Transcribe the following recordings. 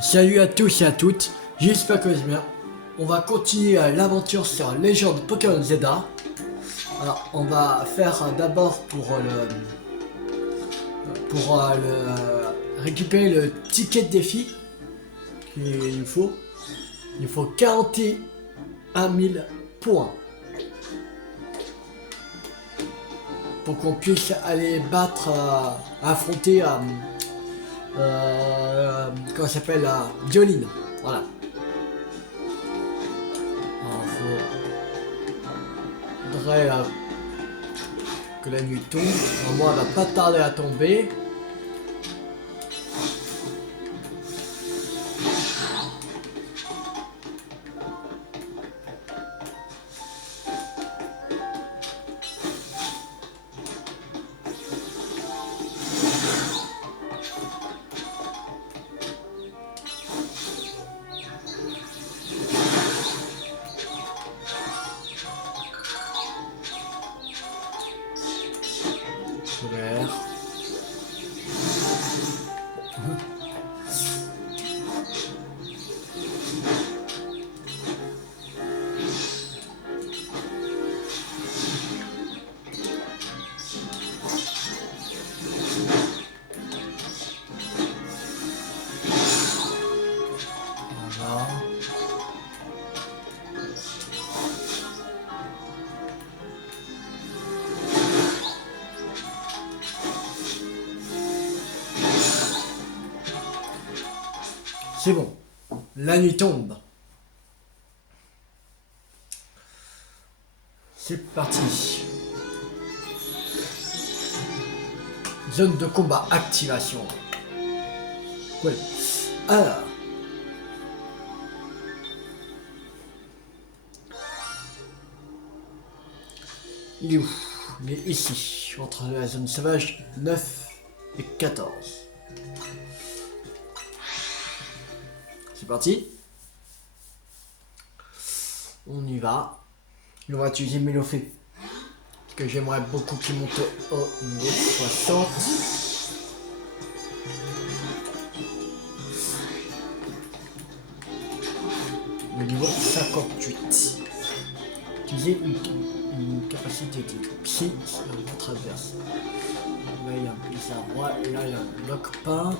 Salut à tous et à toutes, j'espère que vous allez bien. On va continuer l'aventure sur Légende Pokémon Zelda. Alors, on va faire d'abord récupérer le ticket de défi qu'il nous faut. Il nous faut 41 000 points pour qu'on puisse aller battre, affronter comment ça s'appelle, Violine. Voilà. Alors, faudrait que la nuit tombe. Alors, moi, elle va pas tarder à tomber. Solaire. Voilà. C'est bon, la nuit tombe. C'est parti. Zone de combat, activation. Ouais. Alors. Il est où? Il est ici, entre la zone sauvage 9 et 14. C'est parti. On y va. Et on va utiliser Mélofée. Parce que j'aimerais beaucoup qu'il monte au niveau 60. Le niveau 58. Utiliser une capacité de pied sur votre adversaire. Là il y a un blizzard roi et là il y a un bloc-pain.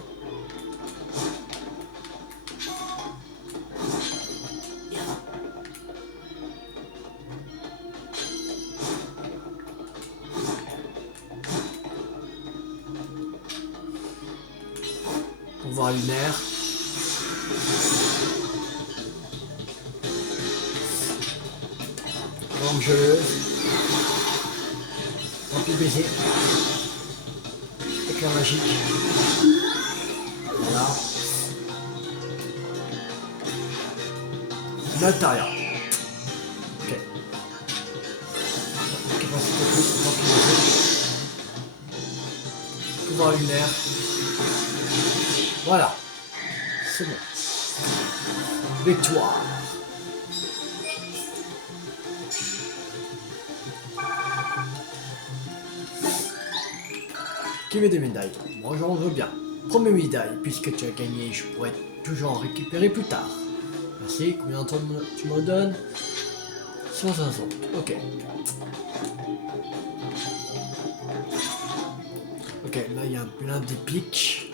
Pouvoir lunaire. Dangereuse. Rempli baiser. Éclair magique. Voilà. L'intérieur. Ok. Capacité plus. Rempli baiser. Pouvoir lunaire. Voilà. C'est bon. Victoire. Qui veut des médailles? Moi j'en veux bien. Première médaille, puisque tu as gagné, je pourrais toujours en récupérer plus tard. Merci, combien de temps tu me donnes? 150, ok. Ok, là il y a un plein d'épiques.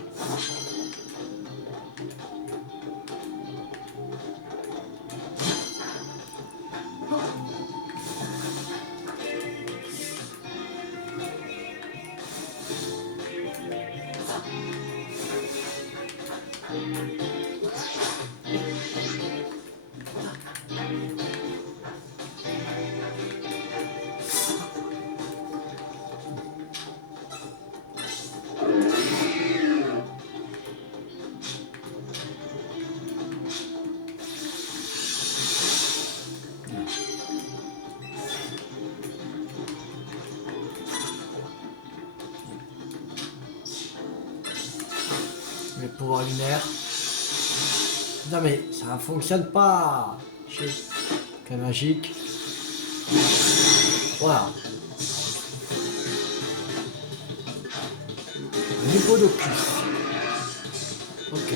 Le pouvoir lunaire. Non mais ça fonctionne pas. Quel magique. Voilà. Hippodocus. Ok.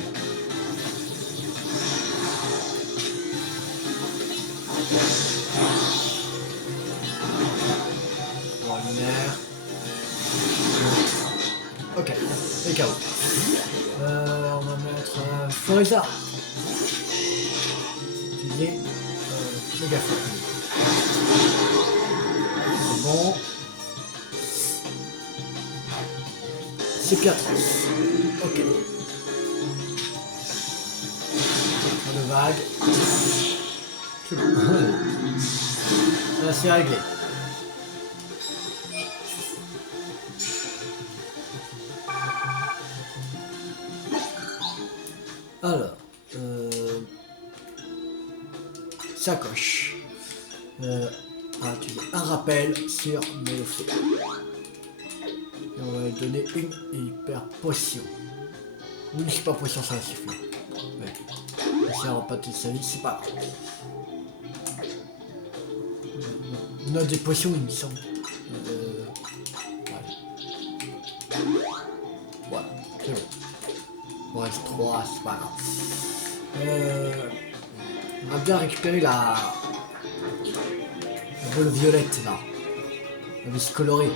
cas où. On va mettre Foreza. Utiliser méga fort. C'est bon. C'est Piatros. Ok. Pas de vague. C'est bon. Là, c'est réglé. Alors, sacoche. On va utiliser un rappel sur Mélophée. Et on va lui donner une hyper potion. Ou une super potion, ça va suffire. Ouais. Si elle pas toute sa vie, c'est pas grave. On a des potions, il me semble. Voilà, c'est bon. Il reste 3, c'est pas grave. On va bien récupérer la boule violette là. La vis colorée.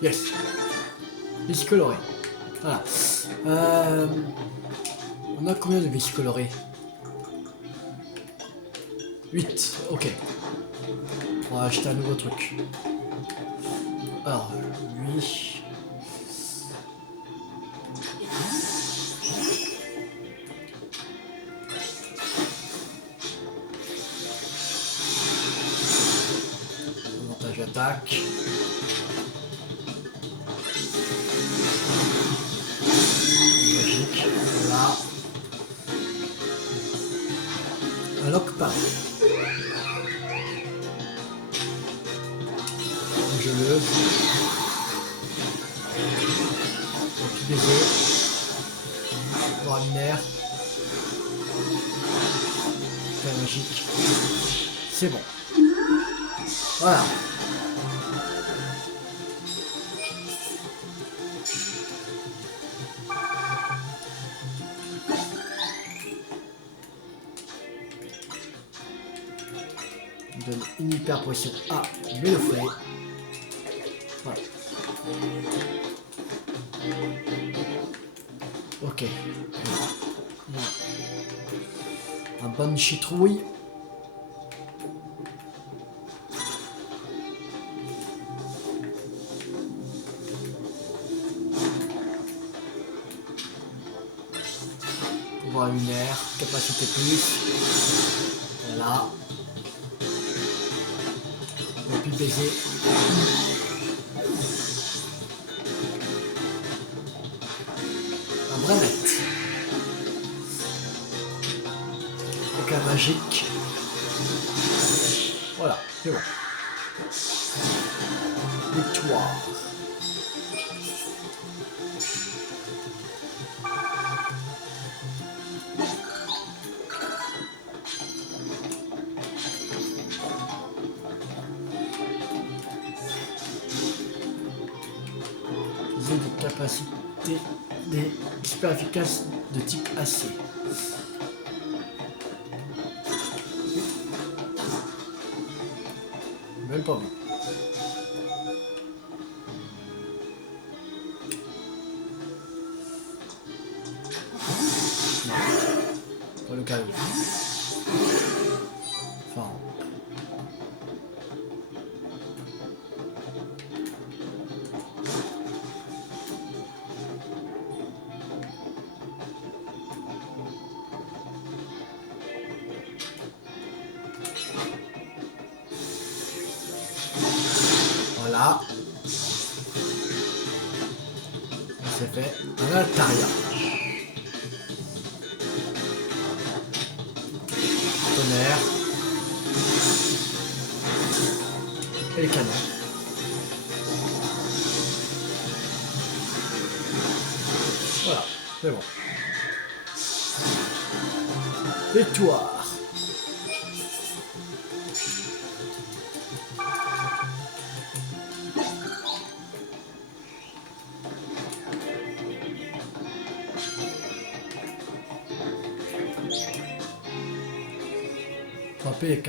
Yes. Vis colorée. Voilà. On a combien de vis colorées? 8. Ok. On va acheter un nouveau truc. Alors, lui... Avantage attaque. Magique. Voilà. Un lock-pas. Je le... Petit baiser. Pour luminaire. C'est magique. C'est bon. Voilà. On donne une hyper potion à Mélophée. Voilà. Ok. Voilà. Un bon chitrouille. Pouvoir lunaire, capacité plus. Voilà. Et puis baiser. Un vrai net. Donc un magique. Voilà, c'est bon. Victoire. Des capacités des super efficaces de type acier. Même pas vu. Non. Pas le cas où. Enfin. Voilà. C'est fait. Un Altaria. Et les canons. Voilà, c'est bon. Victoire. Frapper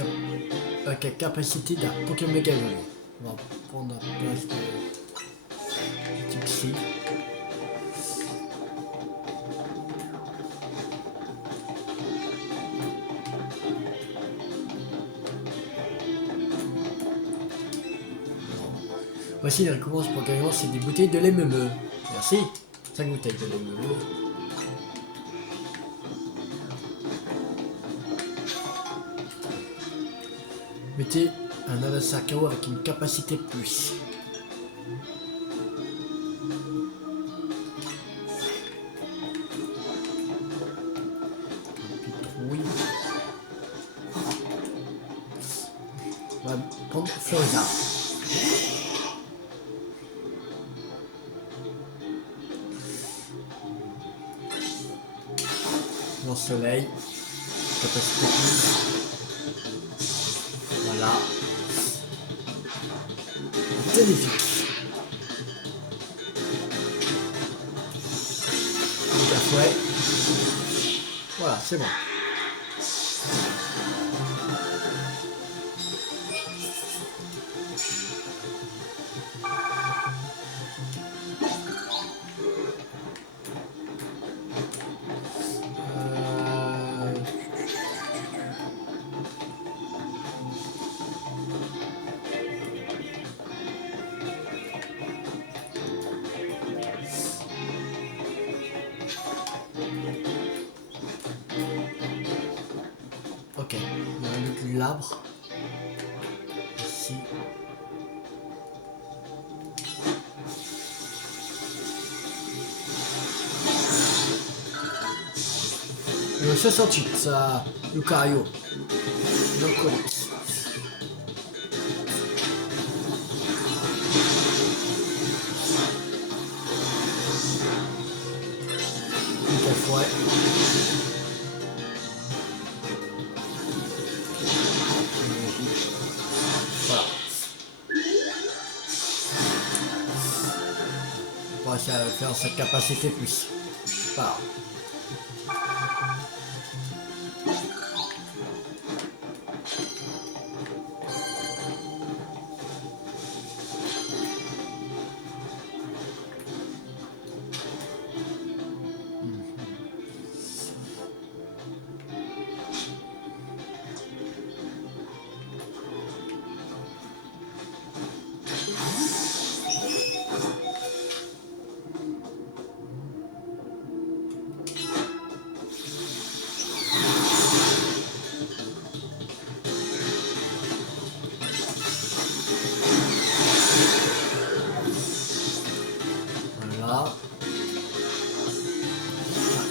avec la capacité d'un Pokémon Mega Evolué. On va prendre la place de type C. Voici les récompenses pour gagner, c'est des bouteilles de lait meumeux. Merci. 5 bouteilles de lait meumeux. Mettez un adversaire KO avec une capacité plus. Oui. On va prendre Florida. Mon soleil. Capacité plus. Voilà. Téléfique. Fouet. Voilà, c'est bon. Ok, il y a un de l'arbre. Ici. Le 68, ça, Lucario. Locolique. Fouet. Voilà. On va essayer de faire sa capacité plus. Voilà. Voilà.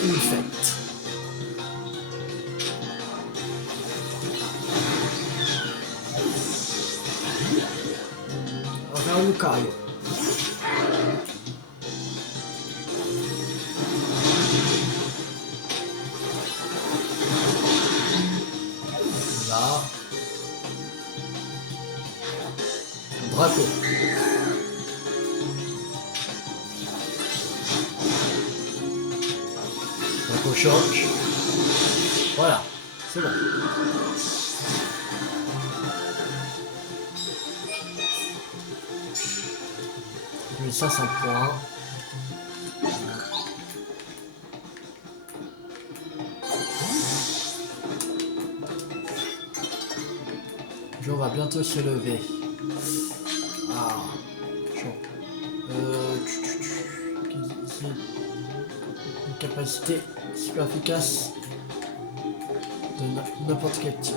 Une fête. On va faire un Lucario. Là. Draco. Draco choc. Voilà, c'est bon. Mais ça, c'est un point. On va bientôt se lever. Ah, chaud. Ici, une capacité super efficace de n'importe quel type.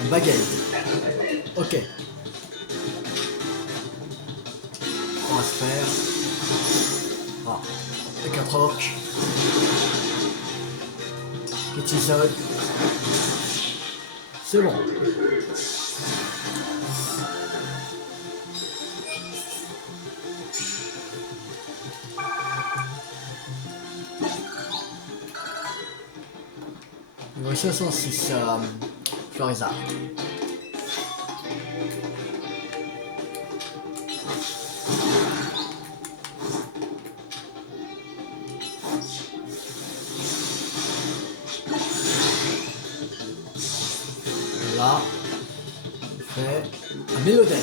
Un baguette. Ok. On va se faire. Ah. Avec un troc. Petit sol. C'est bon. Niveau 66, Florizard. Là, on fait un Mélodès.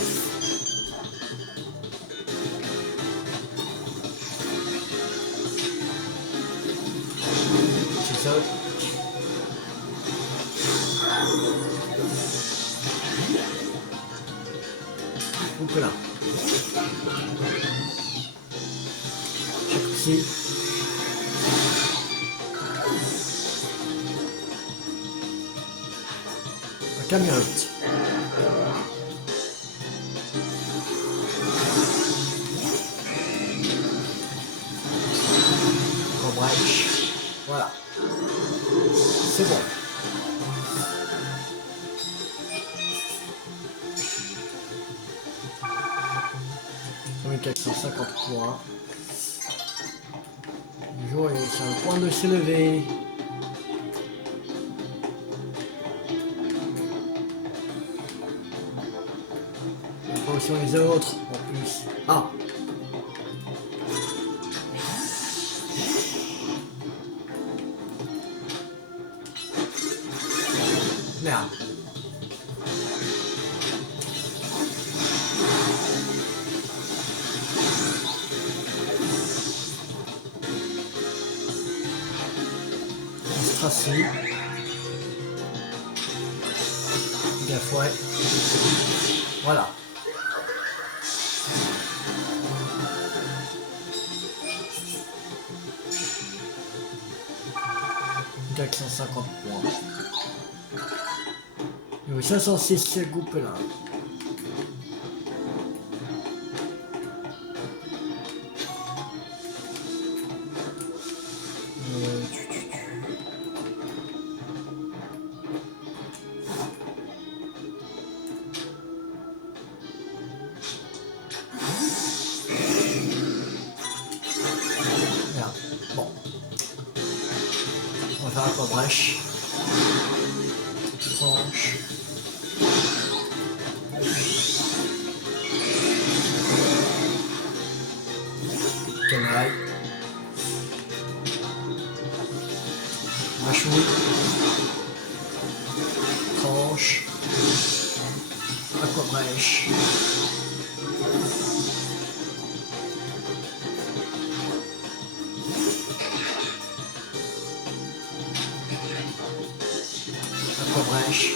C'est ça. Donc là. Chaque ici. Un camionette. Voilà. C'est bon. On est 450 points. Le jour est sur le point de s'élever. Pas sur les autres en plus. Ah. Merde. Strassé. Gaffe, ouais. Voilà. Avec 150 points. Et oui, 506 c'est Goupelin. Merde. Bon. On va faire un quoi brèche. Tranche. Canaille. Machouille. Tranche. Aquabrèche. Aquabrèche.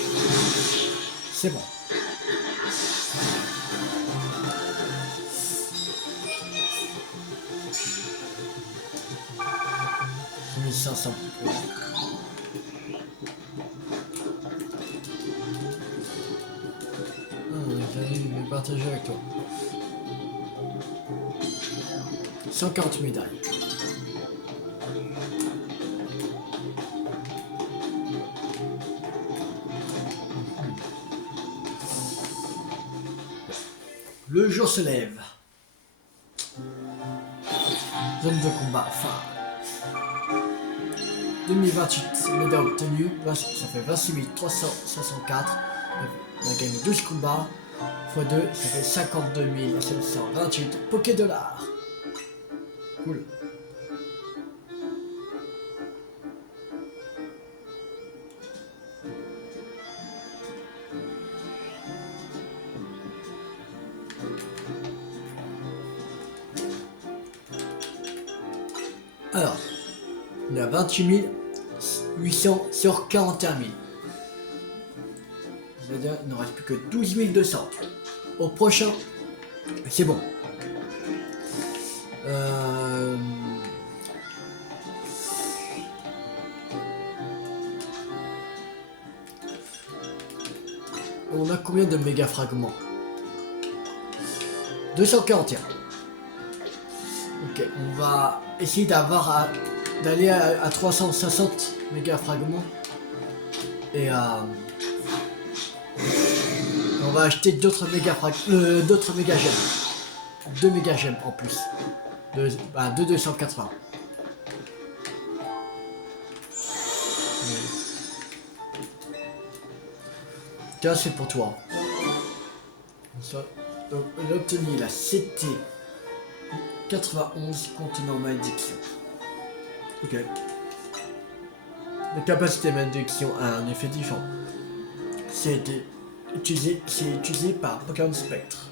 C'est bon. J'ai mis 500 points. Je vais partager avec toi. 140 médailles. Le jour se lève. Zone de combat, fin. 2028 médailles obtenues, ça fait 26 364. On a gagné 12 combats. x 2, ça fait 52 728 Poké dollars. Cool. Alors, on est à 28 800 sur 41 000. C'est-à-dire il ne reste plus que 12 200. Au prochain, c'est bon. On a combien de méga fragments? 241. Ok, on va essayer d'aller à 360 méga fragments. Et on va acheter d'autres méga gemmes. 2 méga gemmes en plus. De 280. Tiens, c'est pour toi. Donc, on a obtenu la CT 91 continent malédiction. Ok. La capacité malédiction a un effet différent. C'est utilisé par Pokémon Spectre.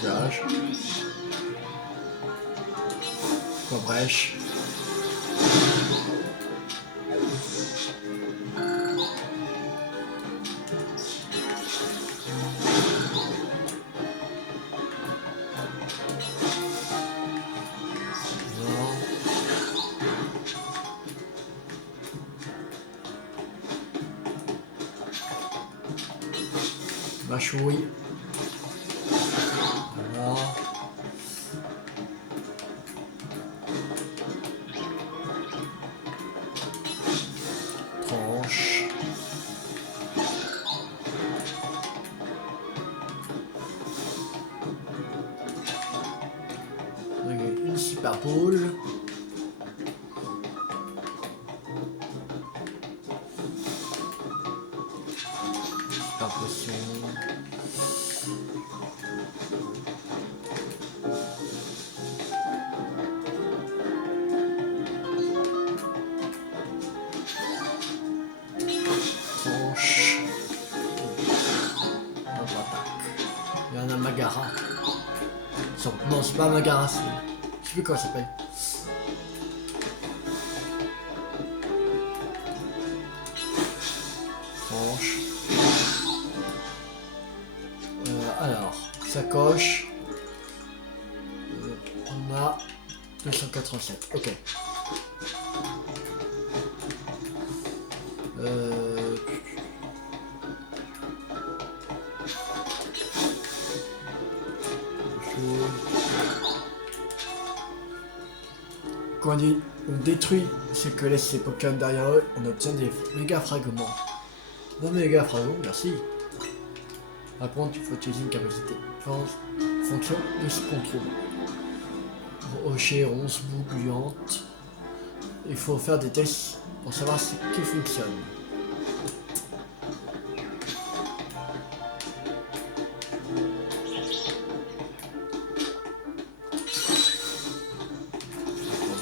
Dégage. Quoi brèche. Ma chouille. Voilà. Tranche. Une super boule. Super potion. Tranche. On attaque. Il y en a Magara. Non, c'est pas Magara, c'est... Je sais plus comment ça s'appelle. Tranche. Alors, sacoche. On a 287. Ok. Quand on détruit ce que laissent ces Pokémon derrière eux, on obtient des méga fragments. 20 méga fragments, merci. Par contre, il faut utiliser une capacité. Fonction de ce contrôle. Rocher, ronce, boue gluante. Il faut faire des tests pour savoir ce qui fonctionne.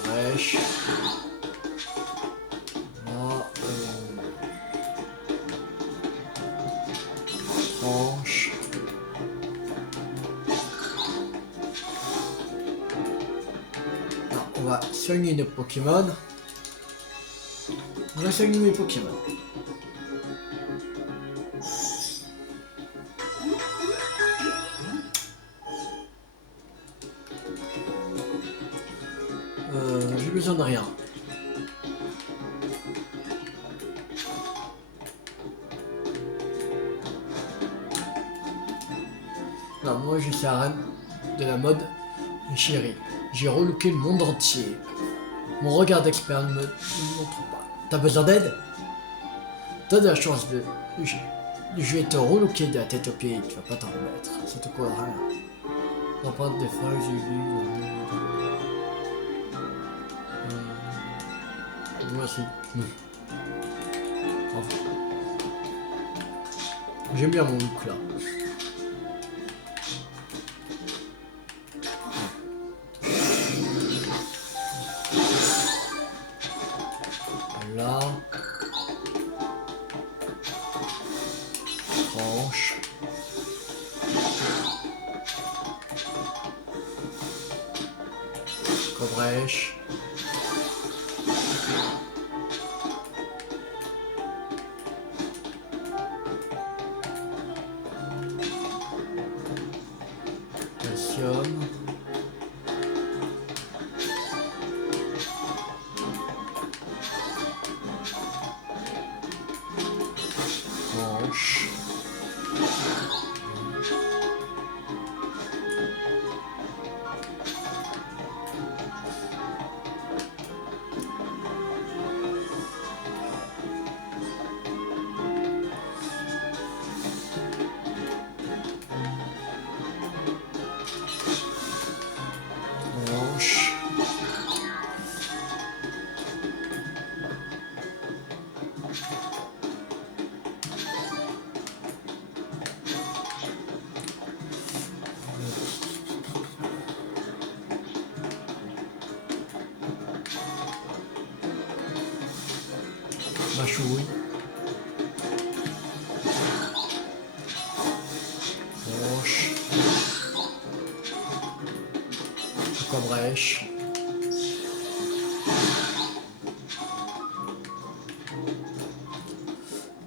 Brèche. Là, tranche. Alors, on va soigner nos Pokémon. On va soigner mes Pokémon. J'ai besoin de rien. Non, moi je suis la reine de la mode chérie. J'ai relooké le monde entier. Mon regard d'expert ne me montre pas. T'as besoin d'aide? T'as de la chance de... Je vais te relooker de la tête aux pieds, tu vas pas t'en remettre. Ça te coûte rien. L'empreinte des feuilles, j'ai vu... Merci. Enfin. J'aime bien mon look là. Là. Tranche. Cobrèche. Silicium. Branche. Branche. Mâchouille. Branche. Brèche.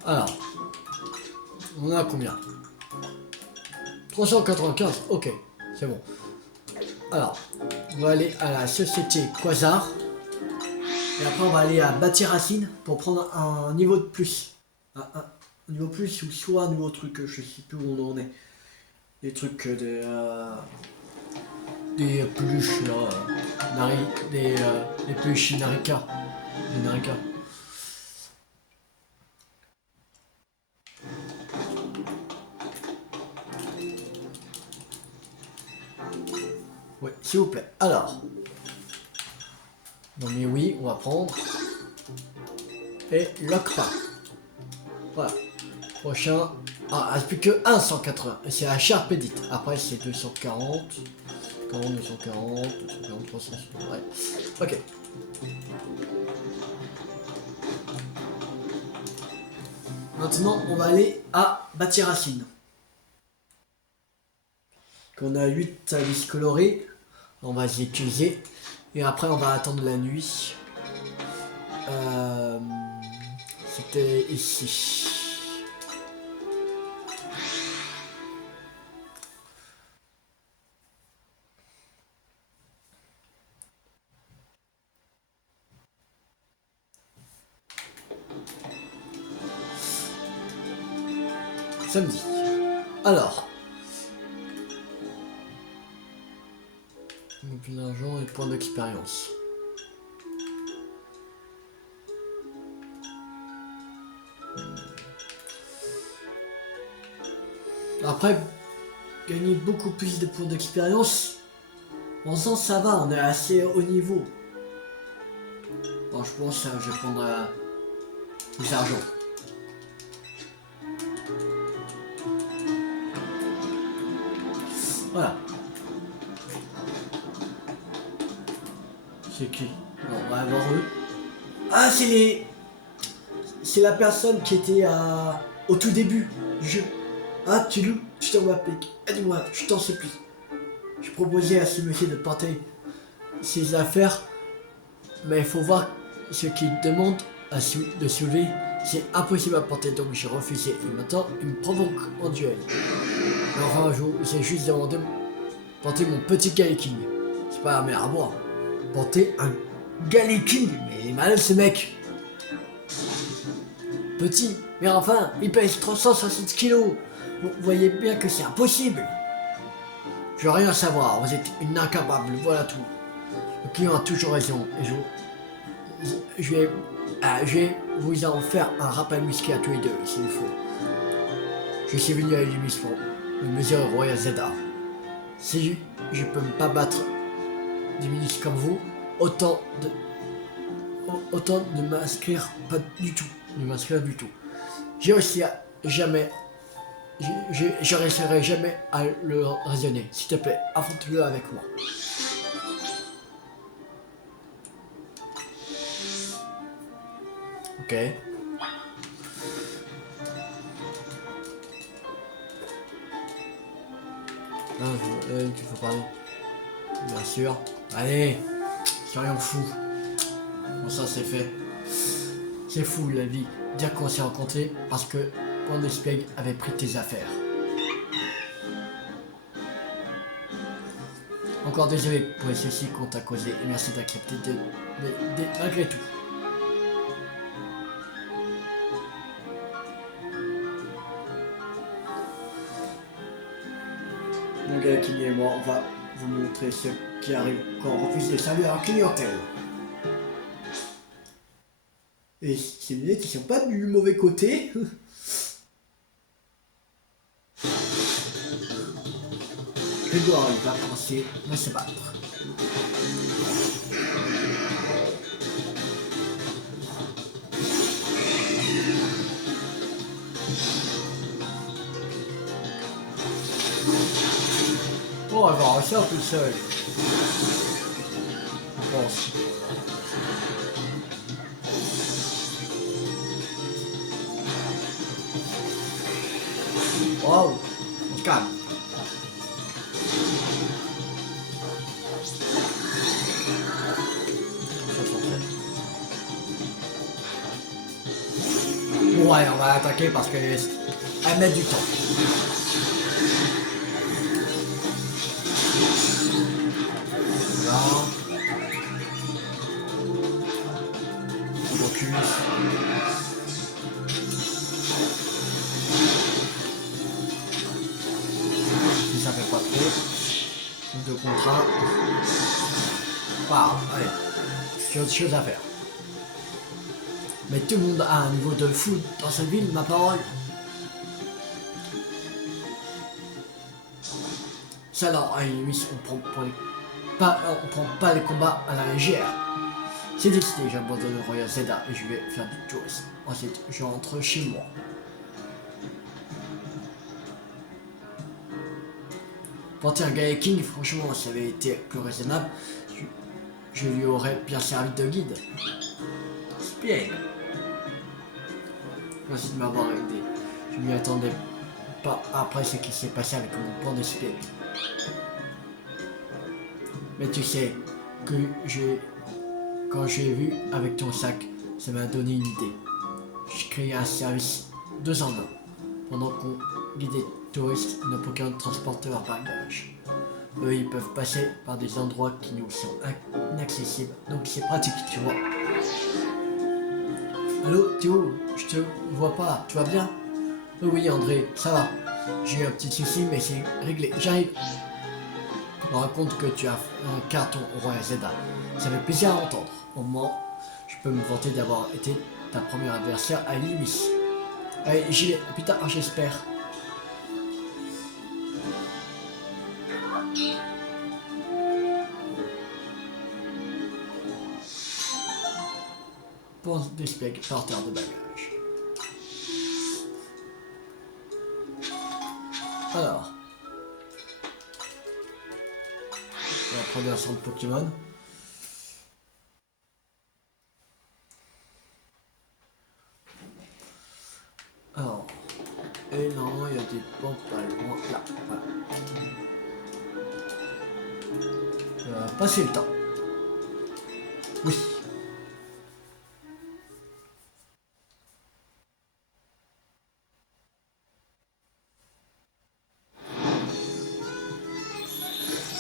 Alors, on a combien? 395, ok, c'est bon. Alors, on va aller à la société Quasar. Et après, on va aller à Bâti-Racine pour prendre un niveau de plus. Un niveau plus ou soit un nouveau truc, je sais plus où on en est. Des trucs des peluches là, des peluches Narika. Des Narika. Oui, s'il vous plaît. Alors. Non mais oui, on va prendre. Et lock pas. Voilà. Prochain. Ah, il reste plus que 180. Et c'est la Sharp Edit. Après c'est 240. 40, 240, 240, 300. Ouais. Ok. Maintenant, on va aller à Bâti-Racine. On a 8 alices colorées. On va les utiliser. Et après, on va attendre la nuit. C'était ici. Samedi. Alors. Plus d'argent et points d'expérience. Après, gagner beaucoup plus de points d'expérience, en sens ça va, on est assez haut niveau. Bon, je pense que je vais prendre plus d'argent. Voilà. C'est qui? Bon, on va avoir eux. Ah, c'est la personne qui était au tout début du jeu. Ah, tu t'en m'appliques. Aide-moi, je t'en supplie. Je proposais à ce monsieur de porter ses affaires, mais il faut voir ce qu'il demande de soulever. C'est impossible à porter, donc j'ai refusé. Et maintenant, il me provoque en duel. Mais enfin, j'ai juste demandé de porter mon petit Galiking. C'est pas la mer à boire. Porter un Galiking, mais il est malin ce mec. Petit, mais enfin, il pèse 360 kilos. Vous voyez bien que c'est impossible. Je veux rien savoir, vous êtes une incapable, voilà tout. Le client a toujours raison, et je vais vous en faire un rappel musqué à tous les deux, s'il faut. Je suis venu à Illumis pour me mesurer au Royal Zeta. Si je peux me pas battre des ministres comme vous, autant ne m'inscrire pas du tout. Ne m'inscrire du tout. J'ai aussi jamais. Je réussirai jamais à le raisonner. S'il te plaît, affronte-le avec moi. Ok. Tu faut parler. Bien sûr. Allez, soyons fous. Bon, ça c'est fait. C'est fou la vie. Dire qu'on s'est rencontrés parce que Pondespeg avait pris tes affaires. Encore désolé pour les soucis qu'on t'a causé et merci d'accepter malgré tout. Mon gars Kini et moi, on va vous montrer ce qui arrive quand on refuse de servir la clientèle. Et ces lunettes, ils sont pas du mauvais côté. Grégoire, il va commencer à se battre. Oh, elle va réussir tout seul. Je pense. Wow, on se calme. Ouais, on va attaquer parce qu'elle met du temps. Voilà. On recule. Si ça fait pas trop. 2 contre 1. Waouh, allez. J'ai autre chose à faire. Mais tout le monde a un niveau de fou dans cette ville, ma parole. Ça alors, oui, on prend pas les combats à la légère. C'est décidé, j'abandonne le Royal Zelda et je vais faire du tourisme. Ensuite, je rentre chez moi. Porter un Gaia King, franchement, ça avait été plus raisonnable. Je lui aurais bien servi de guide. Spieg. Merci de m'avoir aidé. Je m'y attendais pas après ce qui s'est passé avec mon plan de Spieg. Mais tu sais que quand j'ai vu avec ton sac, ça m'a donné une idée. J'ai créé un service 2 en 1. Pendant qu'on guide les touristes, il n'y a aucun transporteur bagages. Eux, ils peuvent passer par des endroits qui nous sont inaccessibles. Donc c'est pratique, tu vois. Allô, Théo, je te vois pas, tu vas bien? Oui, André, ça va. J'ai eu un petit souci, mais c'est réglé. J'arrive. Je me rends compte que tu as un carton au Royal Zelda. Ça fait plaisir à entendre. Au moins, je peux me vanter d'avoir été ta première adversaire à Limis. Allez, j'y vais. Plus tard, j'espère. Pense des specs par terre de bagages. Alors. On va prendre un centre Pokémon. Alors. Et normalement, il y a des pompes pas loin. Là. Voilà. On va passer le temps. Oui.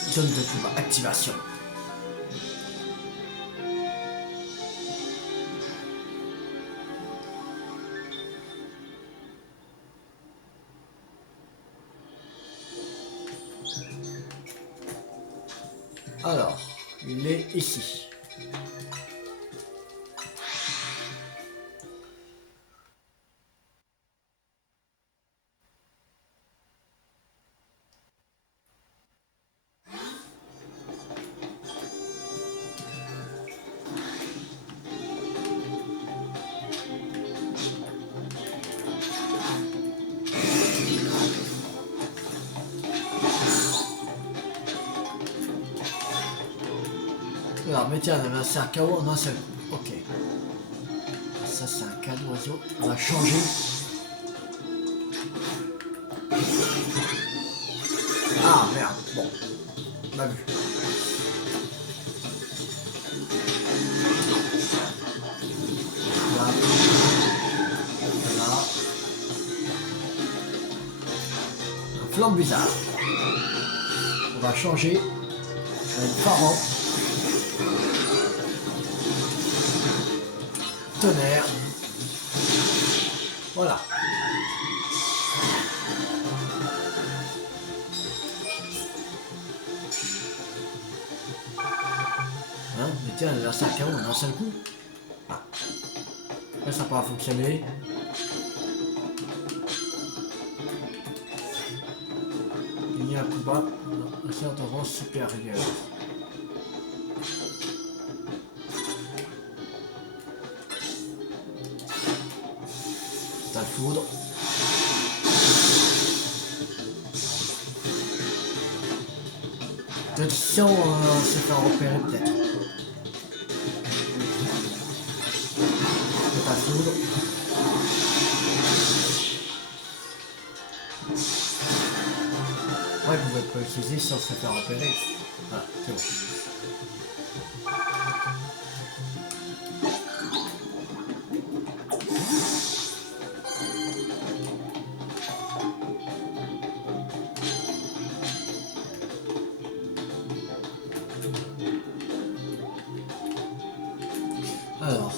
Zone de combat, activation. Alors, il est ici. Alors, mettez un adversaire KO en un seul coup. Ok. Ça, c'est un cas d'oiseau. On va changer. Ah, merde. Bon. On a vu. Voilà. Voilà. Un flambe bizarre. On va changer. Avec Pharaon. Tonnerre. Voilà. Hein, mais tiens, elle a 5 KO en un seul coup. Ah. Là, ça n'a pas fonctionné. Il y a un coup bas. Un sort de rang supérieur. C'est un foudre. Attention, on se fait repérer peut-être. C'est un foudre. Ouais, vous pouvez pas l'utiliser sans se faire repérer. Voilà, c'est bon. Alors.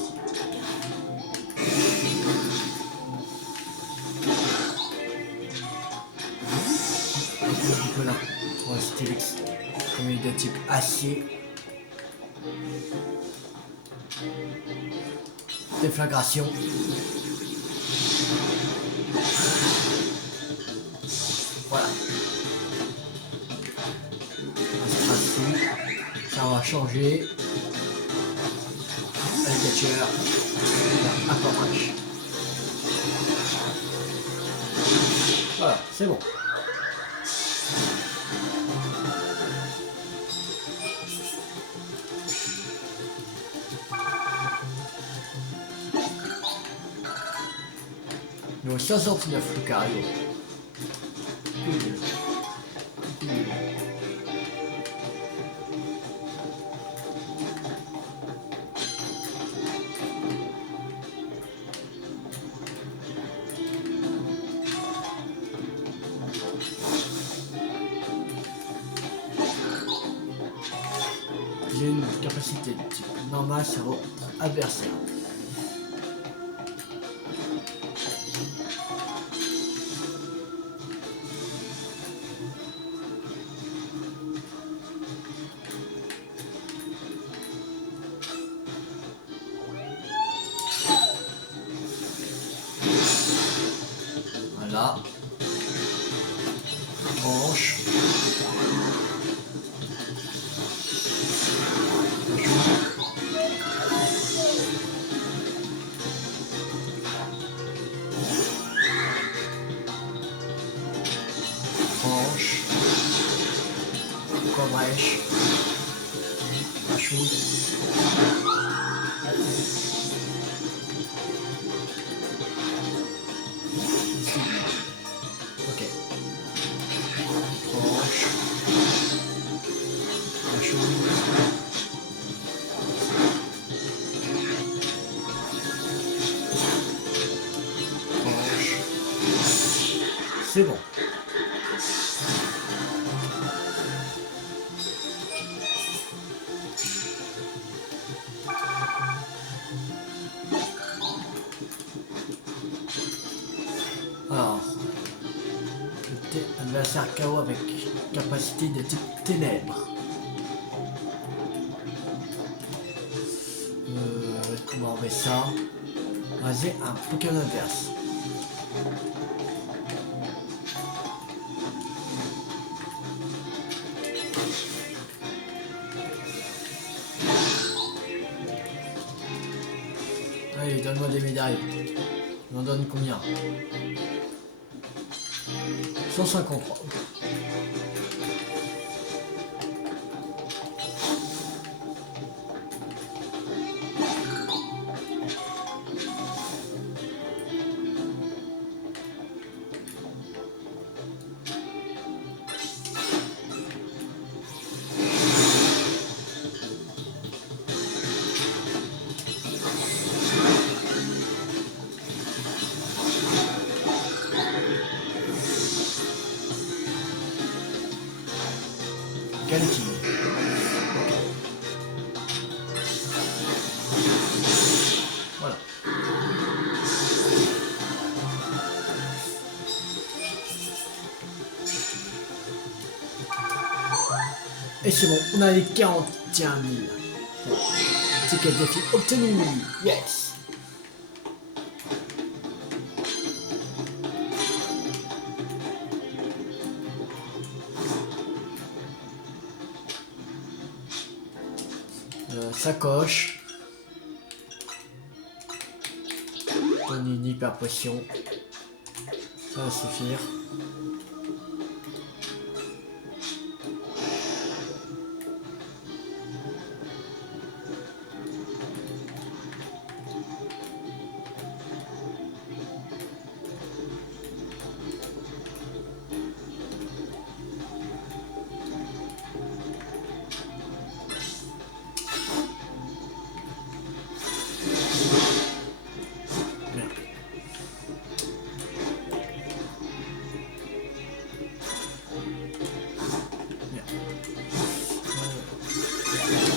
Voilà, pour le Stylix. Comme il est de type acier. Déflagration. Voilà. Ça va changer. Alligator. Aquamarch. Voilà, c'est bon. Nous 69 Lucario. J'ai une capacité de type normal sur votre adversaire. Voilà. Tranche. Tranche. Cobrèche. Machou. Ok. Tranche. Machou. Tranche. C'est bon. Alors, adversaire KO avec capacité de type ténèbres. Comment on met ça? Vas-y, un Pokémon adverse. Allez, donne-moi des médailles. Tu m'en donnes combien? 153. Quel team? Et c'est bon, on a les 41 000. Bon. Ticket défi obtenu. Yes. Sacoche. On une hyper potion. Ça va suffire.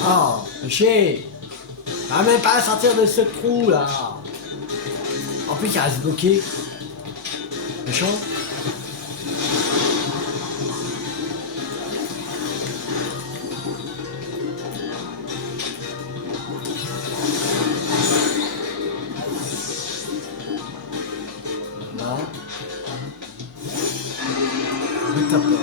Oh, chier. Ah, même pas à sortir de ce trou là. En plus, il reste bloqué. Méchant. Voilà. Le tapeur.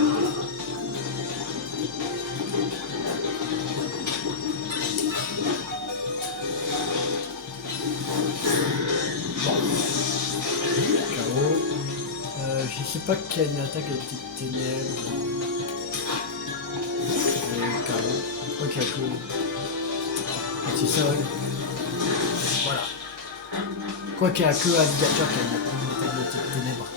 Je sais pas qu'il y a une attaque de petites ténèbres. Carreau. Ok, cool. Petit sol. Voilà. Quoi qu'il y a que Alligator qui a une attaque de petites ténèbres.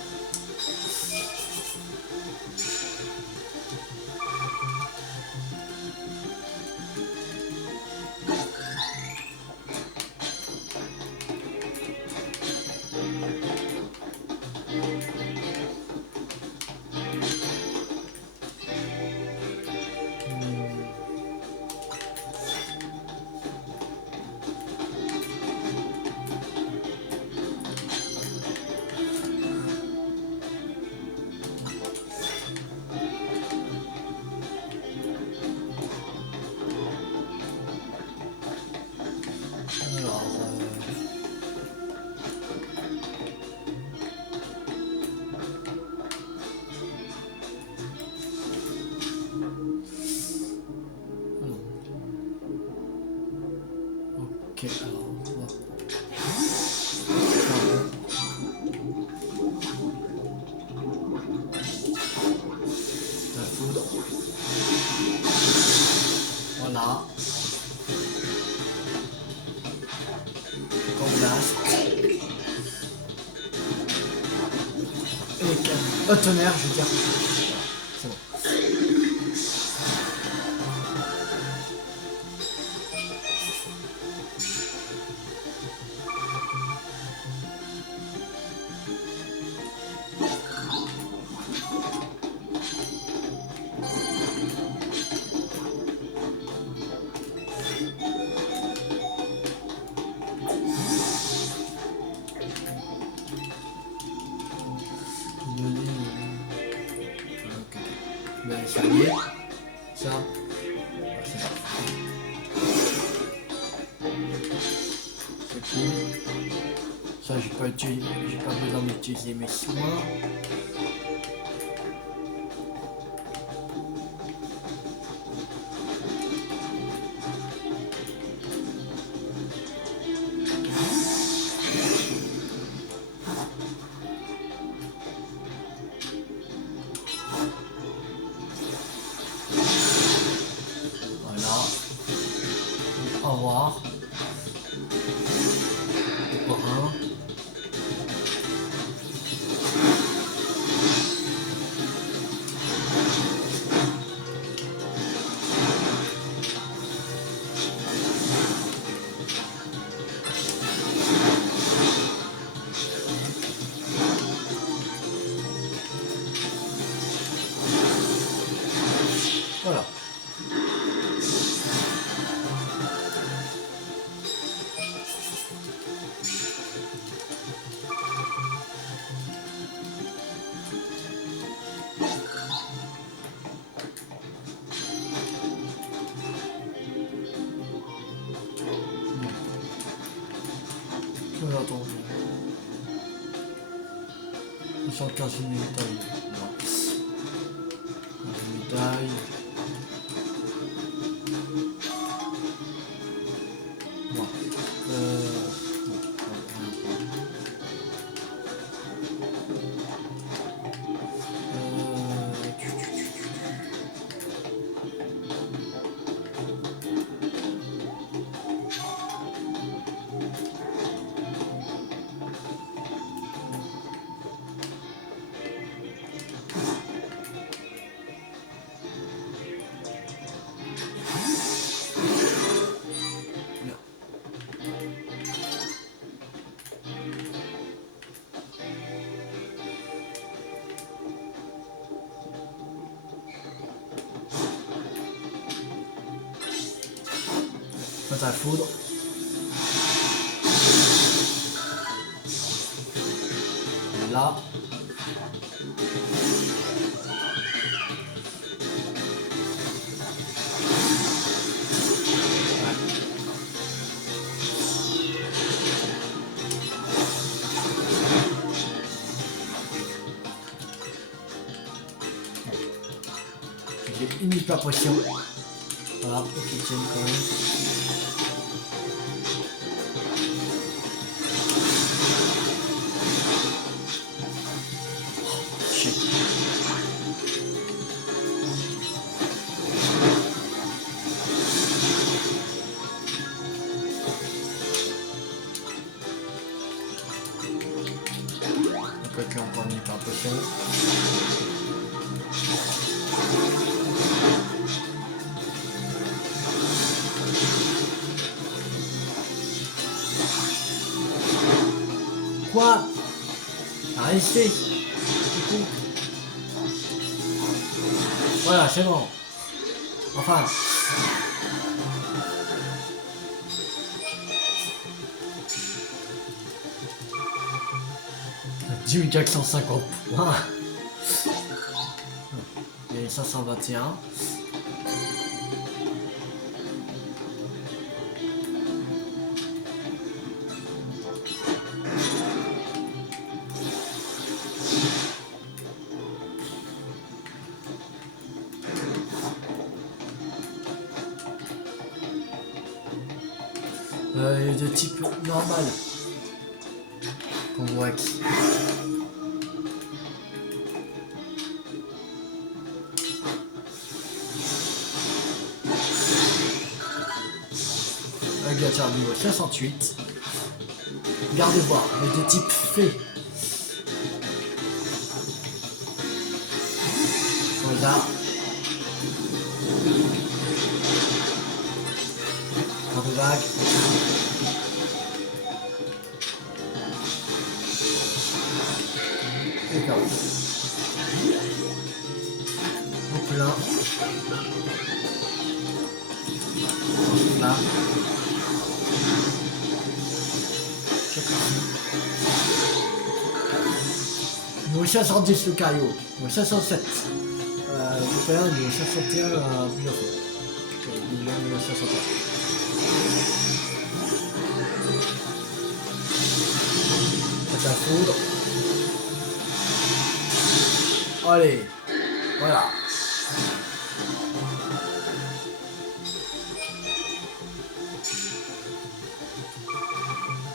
Ok, alors on va... La foudre. Voilà. On blast. Et les cannes. Oh, tonnerre, je veux dire. C'est bon. Ben, ça y est. Ça. C'est ça. C'est cool. Ça, j'ai pas besoin d'utiliser mes soins. Voilà. Au revoir. Pour un. Voilà. attends. 75 médailles. Non. Médaille. Non. Pas à foudre. Là. J'ai une hyper pression. Voilà, faut qu'il tienne quand même. Quelqu'un encore mis par pression. Quoi? Arrêtez. Voilà, c'est bon. Enfin. Jimmy Jack 150 points. Et 521. De type normal. Qu'on voit qui. Un gacha niveau 68. Garde-voir, mais de type fée. Voilà. Garde-vague. Et comme. Au plein. Là. Niveau 510 le Caillou. Niveau 507. Le père, niveau 501 Biofo. Niveau 501. Ça foudre. Allez. Voilà.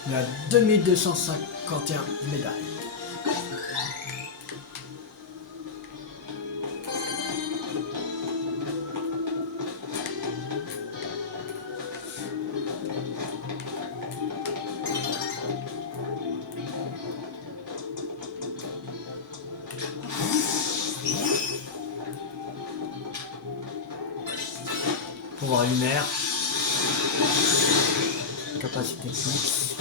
Il y a 2251 médailles. Pouvoir lunaire. Capacité fixe.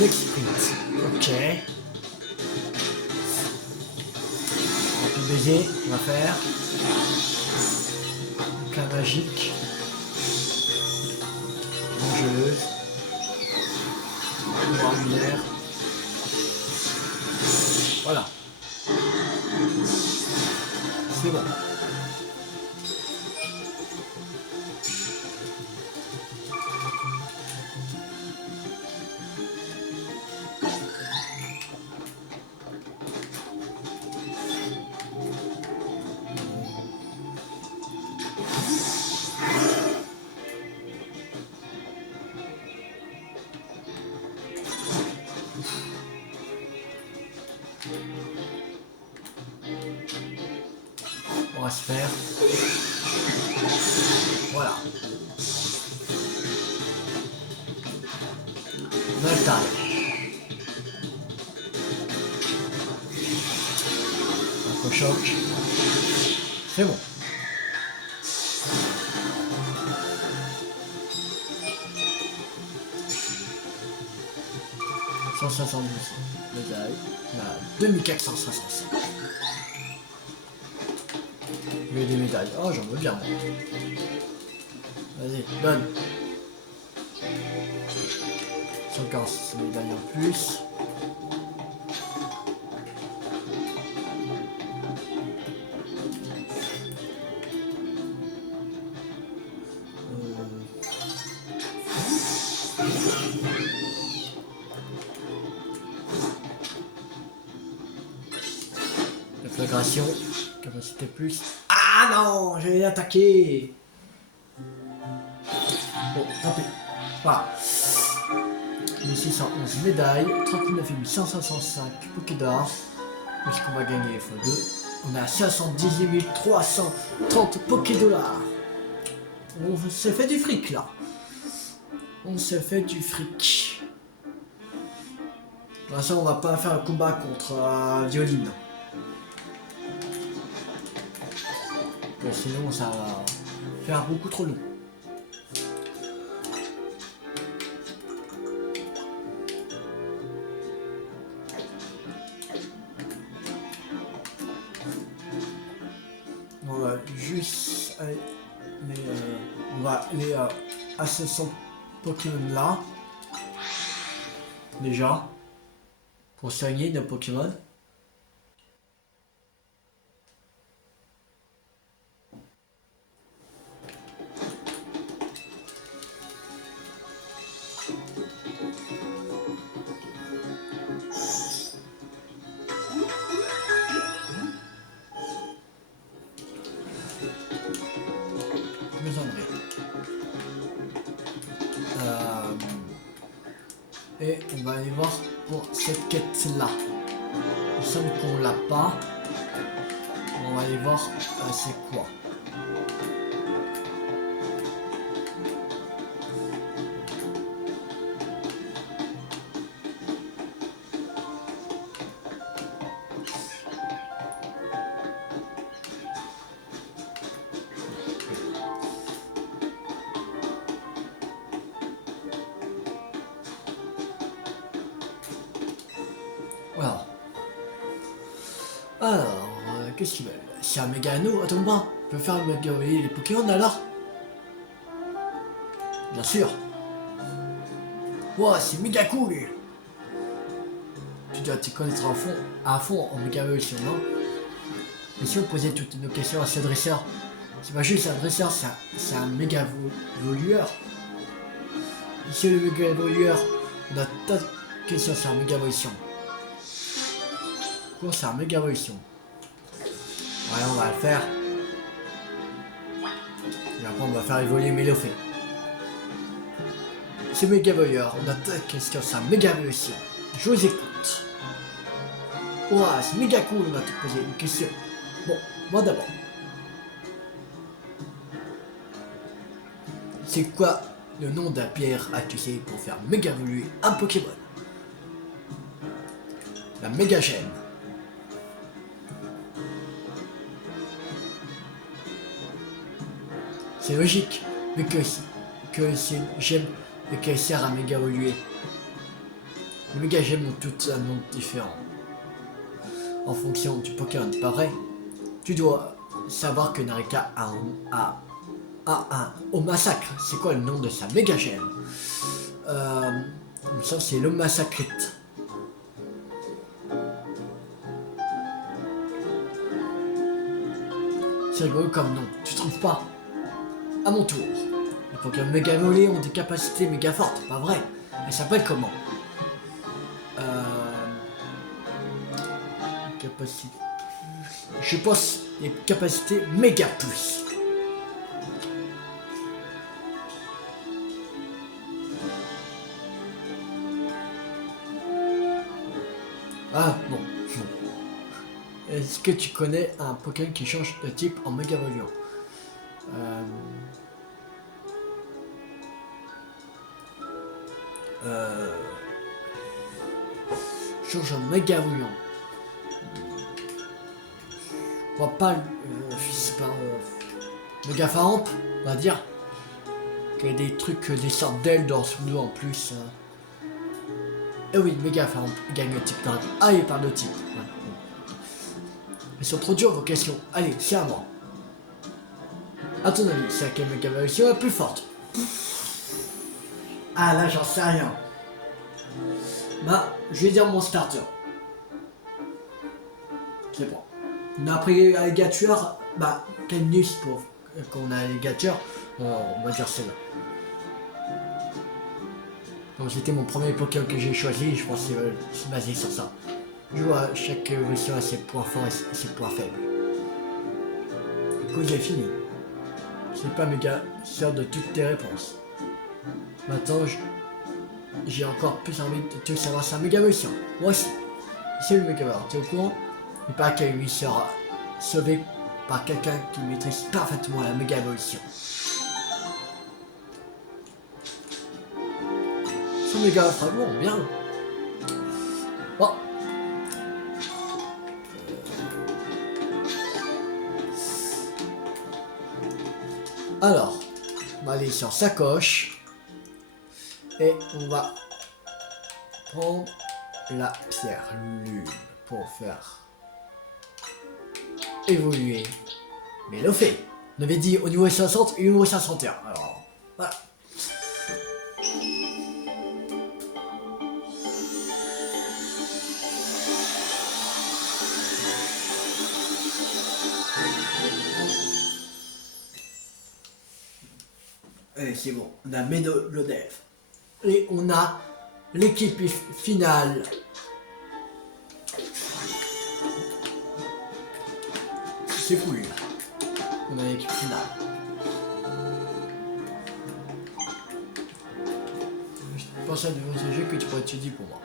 L'exprint. Ok. Un baiser, on va faire. Cas magique. Dangereuse. Pouvoir lunaire. Voilà. C'est bon. On va se faire. Voilà. Mental. Choc. C'est bon. « 172 médailles. On a 2465. Mais des médailles. Oh, j'en veux bien. Vas-y, donne. 146 médailles en plus. Déflagration, capacité plus. Ah non, j'ai attaqué. Bon, tant pis. Voilà. 1611 médailles, 39 165 Poké d'or. Est-ce qu'on va gagner x2? On a 518 330 Poké dollars. On s'est fait du fric là. On s'est fait du fric. De toute façon, on va pas faire le combat contre Violine. Sinon, ça va faire beaucoup trop long. On va juste aller, on va aller à ce 100 Pokémon là. Déjà. Pour soigner nos Pokémon. Et on va aller voir pour cette quête là. Il semble qu'on l'a pas. On va aller voir c'est quoi. Voilà. Alors, qu'est-ce qu'ils veulent? C'est un méga anneau, attends pas. On peut faire un méga les Pokémon alors? Bien sûr. Wow, c'est méga cool. Tu dois te connaître à fond en méga évolution, non? Mais si on posait toutes nos questions à ce dresseur, c'est pas juste un dresseur, c'est un méga évolueur. Ici le méga évolueur, on a tas de questions sur un méga évolution. Quoi, c'est un méga évolution. Ouais, on va le faire. Et après, on va faire évoluer Mélophée. C'est méga évolueur, on a tas de questions sur un méga évolution. Je vous écoute. Ouah, c'est méga cool, on va te poser une question. Bon, moi d'abord. C'est quoi le nom de la pierre utilisée pour faire méga évoluer un Pokémon? La méga gemme. C'est logique, vu que c'est une gemme et qu'elle sert à méga évoluer. Les méga gemmes ont toutes un nom différent. En fonction du Pokémon, pas vrai? Tu dois savoir que Narika a au massacre. C'est quoi le nom de sa méga gemme? Ça c'est le massacrite. C'est rigolo comme nom, tu trouves pas? À mon tour. Les Pokémon méga volés ont des capacités méga fortes, pas vrai? Elle s'appelle comment? Capacité. Je pense les capacités méga plus. Ah bon. Est-ce que tu connais un Pokémon qui change de type en Méga Evoluant? Change en Méga Evoluant. Je vois pas, je sais pas, Méga Faramp, on va dire. Qu'il y a des trucs, des sortes d'ailes dans son dos en plus. Et oui, Méga Faramp gagne le type dragon. Ah, il parle de type. Ouais. Elles sont trop dures vos questions. Allez, c'est à moi. A ton avis, c'est laquelle Méga Evolution la plus forte? Ah là, j'en sais rien. Bah, je vais dire mon starter. C'est bon. On a pris Alligator, bah, Canus pour qu'on a Alligator, on va dire celle-là. Donc c'était mon premier Pokémon que j'ai choisi, je pense que c'est basé sur ça. Je vois chaque évolution a ses points forts et ses points faibles. Du coup j'ai fini. C'est pas méga sûr de toutes tes réponses. Maintenant j'ai encore plus envie de te savoir sa méga évolution. Moi aussi. C'est le méga tu es au courant? Il paraît qu'elle lui sera sauvée par quelqu'un qui maîtrise parfaitement la méga évolution. Son méga fragment, bien. Bon. Alors, on va aller sur sacoche et on va prendre la pierre lune pour faire évoluer Melofée. On avait dit au niveau 60 et au niveau 61. Alors, voilà. Allez, c'est bon. On a Médolodev. Et on a l'équipe finale. C'est cool. On a l'équipe finale. Je pense à devant ce jeu que tu pourrais étudier pour moi.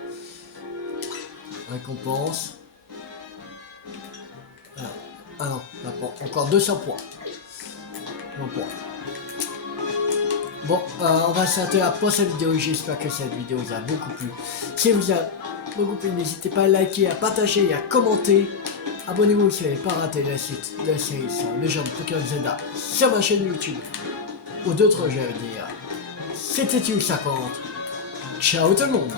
Récompense. Ah non, encore 200 points. 100 points. Bon, on va s'arrêter là pour cette vidéo. J'espère que cette vidéo vous a beaucoup plu. Si vous a beaucoup plu, n'hésitez pas à liker, à partager et à commenter. Abonnez-vous si vous n'avez pas raté la suite de la série sur Légende Pokémon Zelda sur ma chaîne YouTube. Ou d'autres jeux à venir. C'était You50. Ciao tout le monde.